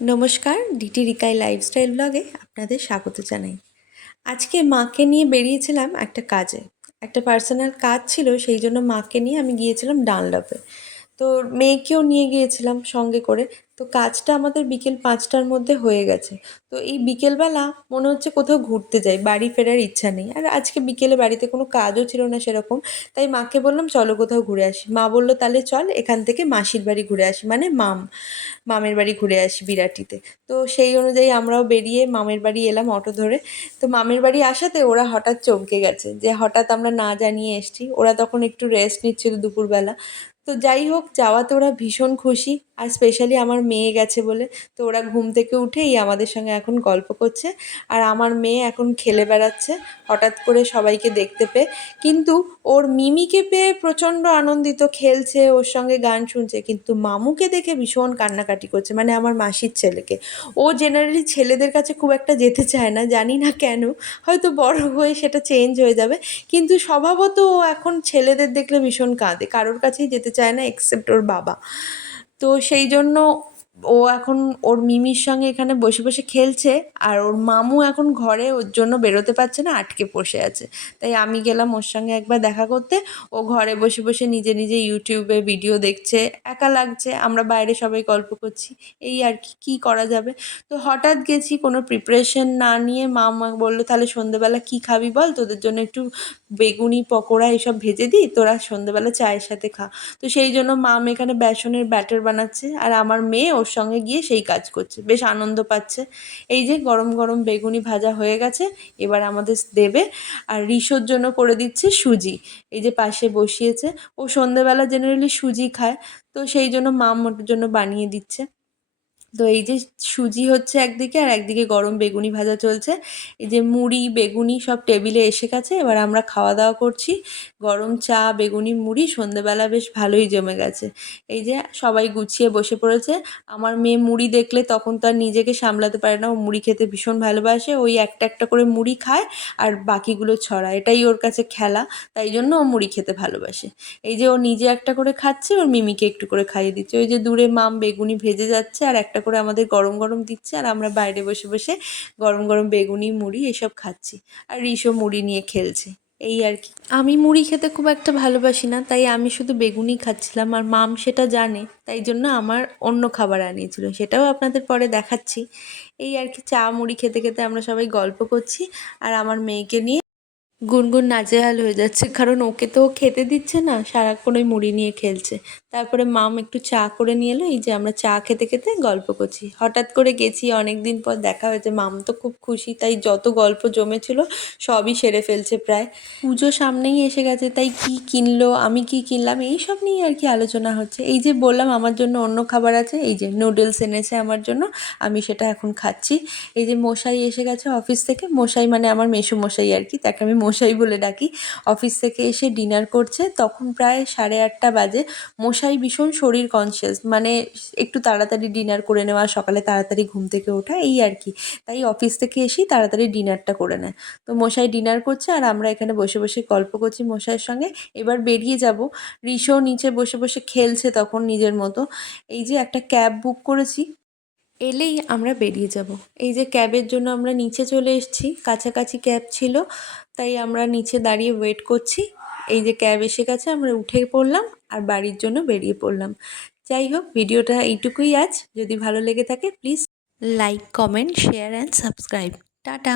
নমস্কার, DT রিকাই lifestyle ব্লগে আপনাদের স্বাগত জানাই। আজকে মাকে নিয়ে বেরিয়েছিলাম একটা কাজে। একটা পার্সোনাল কাজ ছিল, সেই জন্য মাকে নিয়ে আমি গিয়েছিলাম ডানলপে। তো মেয়েকেও নিয়ে গিয়েছিলাম সঙ্গে করে। তো কাজটা আমাদের বিকেল 5টার মধ্যে হয়ে গেছে। তো এই বিকেলবেলা মনে হচ্ছে কোথাও ঘুরতে যাই, বাড়ি ফেরার ইচ্ছা নেই। আর আজকে বিকেলে বাড়িতে কোনো কাজও ছিল না সেরকম। তাই মাকে বললাম চলো কোথাও ঘুরে আসি। মা বললো তাহলে চল এখান থেকে মাসির বাড়ি ঘুরে আসি, মানে মামের বাড়ি ঘুরে আসি বিরাটিতে। তো সেই অনুযায়ী আমরাও বেরিয়ে মামের বাড়ি এলাম অটো ধরে। তো মামের বাড়ি আসাতে ওরা হঠাৎ চমকে গেছে যে হঠাৎ আমরা না জানিয়ে এসছি। ওরা তখন একটু রেস্ট নিচ্ছিল দুপুরবেলা। তো যাই হোক, যাওয়াতে ওরা ভীষণ খুশি। আর স্পেশালি আমার মেয়ে গেছে বলে। তো ওরা ঘুম থেকে উঠেই আমাদের সঙ্গে এখন গল্প করছে। আর আমার মেয়ে এখন খেলে বেড়াচ্ছে হঠাৎ করে সবাইকে দেখতে পেয়ে। কিন্তু ওর মিমিকে পেয়ে প্রচণ্ড আনন্দিত, খেলছে ওর সঙ্গে, গান শুনছে। কিন্তু মামুকে দেখে ভীষণ কান্নাকাটি করছে, মানে আমার মাসির ছেলেকে। ও জেনারেলি ছেলেদের কাছে খুব একটা যেতে চায় না, জানি না কেন। হয়তো বড় হয়ে সেটা চেঞ্জ হয়ে যাবে। কিন্তু স্বভাবত ও এখন ছেলেদের দেখলে ভীষণ কাঁদে, কারোর কাছেই যেতে চায় না এক্সেপ্ট ওর বাবা। তো সেই জন্য ও এখন ওর মিমির সঙ্গে এখানে বসে বসে খেলছে। আর ওর মামু এখন ঘরে ওর জন্য বেরোতে পারছে না, আটকে বসে আছে। তাই আমি গেলাম ওর সঙ্গে একবার দেখা করতে। ও ঘরে বসে বসে নিজে নিজে ইউটিউবে ভিডিও দেখছে, একা লাগছে, আমরা বাইরে সবাই গল্প করছি। এই আর কি, কী করা যাবে। তো হঠাৎ গেছি, কোনো প্রিপারেশন না নিয়ে। মা আমাকে বললো তাহলে সন্ধেবেলা কী খাবি বল, তোদের জন্য একটু বেগুনি পকোড়া এসব ভেজে দিই, তোরা সন্ধেবেলা চায়ের সাথে খা। তো সেই জন্য মাম এখানে বেসনের ব্যাটার বানাচ্ছে, আর আমার মেয়ে ওর সঙ্গে গিয়ে সেই কাজ করছে, বেশ আনন্দ পাচ্ছে। এই যে গরম গরম বেগুনি ভাজা হয়ে গেছে, এবার আমাদের দেবে। আর রিশোর জন্য করে দিচ্ছে সুজি, এই যে পাশে বসিয়েছে। ও সন্ধেবেলা জেনারেলি সুজি খায়, তো সেই জন্য মাম ওর জন্য বানিয়ে দিচ্ছে। তো এই যে সুজি হচ্ছে একদিকে, আর একদিকে গরম বেগুনি ভাজা চলছে। এই যে মুড়ি বেগুনি সব টেবিলে এসে গেছে, এবার আমরা খাওয়া দাওয়া করছি। গরম চা, বেগুনি, মুড়ি, সন্ধেবেলা বেশ ভালোই জমে গেছে। এই যে সবাই গুছিয়ে বসে পড়েছে। আমার মেয়ে মুড়ি দেখলে তখন তো আর নিজেকে সামলাতে পারে না, ও মুড়ি খেতে ভীষণ ভালোবাসে। ওই একটা একটা করে মুড়ি খায় আর বাকিগুলো ছড়ায়, এটাই ওর কাছে খেলা। তাই জন্য ও মুড়ি খেতে ভালোবাসে। এই যে ও নিজে একটা করে খাচ্ছে, ওর মিমিকে একটু করে খাইয়ে দিচ্ছে। ওই যে দূরে মাম বেগুনি ভেজে যাচ্ছে আর একটা করে আমাদের গরম গরম দিচ্ছে, আর আমরা বাইরে বসে বসে গরম গরম বেগুনি, মুড়ি এসব খাচ্ছি। আর রিশো মুড়ি নিয়ে খেলছে। এই আর কি। আমি মুড়ি খেতে খুব একটা ভালোবাসি না, তাই আমি শুধু বেগুনি খাচ্ছিলাম, আর মাম সেটা জানে, তাই জন্য আমার অন্য খাবার আনিয়েছিল, সেটাও আপনাদের পরে দেখাচ্ছি। এই আর কি, চা মুড়ি খেতে খেতে আমরা সবাই গল্প করছি। আর আমার মেয়েকে নিয়ে গুনগুন নাজেহাল হয়ে যাচ্ছে, কারণ ওকে তো ও খেতে দিচ্ছে না, সারাক্ষণ ওই মুড়ি নিয়ে খেলছে। তারপরে মাম একটু চা করে নিয়ে এলো, এই যে আমরা চা খেতে খেতে গল্প করছি। হঠাৎ করে গেছি, অনেক দিন পর দেখা হয়েছে, মাম তো খুব খুশি, তাই যত গল্প জমেছিল সবই সেরে ফেলছে প্রায়। পুজো সামনেই এসে গেছে, তাই কি কিনলো, আমি কি কিনলাম, এই সব নিয়ে আর কি আলোচনা হচ্ছে। এই যে বললাম আমার জন্য অন্য খাবার আছে, এই যে নুডলস এনেছে আমার জন্য, আমি সেটা এখন খাচ্ছি। এই যে মশাই এসে গেছে অফিস থেকে, মশাই মানে আমার মেসোমশাই আর কি, তাকে আমি মশাই বলে ডাকি। অফিস থেকে এসে ডিনার করছে, তখন প্রায় 8:30 বাজে। মশাই ভীষণ শরীর কনসিয়াস, মানে একটু তাড়াতাড়ি ডিনার করে নেওয়া, সকালে তাড়াতাড়ি ঘুম থেকে ওঠা, এই আর কি। তাই অফিস থেকে এসেই তাড়াতাড়ি ডিনারটা করে নেয়। তো মশাই ডিনার করছে আর আমরা এখানে বসে বসে গল্প করছি মশাইয়ের সঙ্গে। এবার বেরিয়ে যাব। রিশো নিচে বসে বসে খেলছে তখন নিজের মতো। এই যে একটা ক্যাব বুক করেছি, এলেই আমরা বেরিয়ে যাব। এই যে ক্যাবের জন্য আমরা নিচে চলে এসেছি, কাছাকাছি ক্যাব ছিল, তাই আমরা নিচে দাঁড়িয়ে ওয়েট করছি। এই যে ক্যাব এসে গেছে, আমরা উঠে পড়লাম আর বাড়ির জন্য বেরিয়ে পড়লাম। যাই হোক, ভিডিওটা এইটুকুই আজ। যদি ভালো লেগে থাকে please like, comment, share and subscribe. Tata.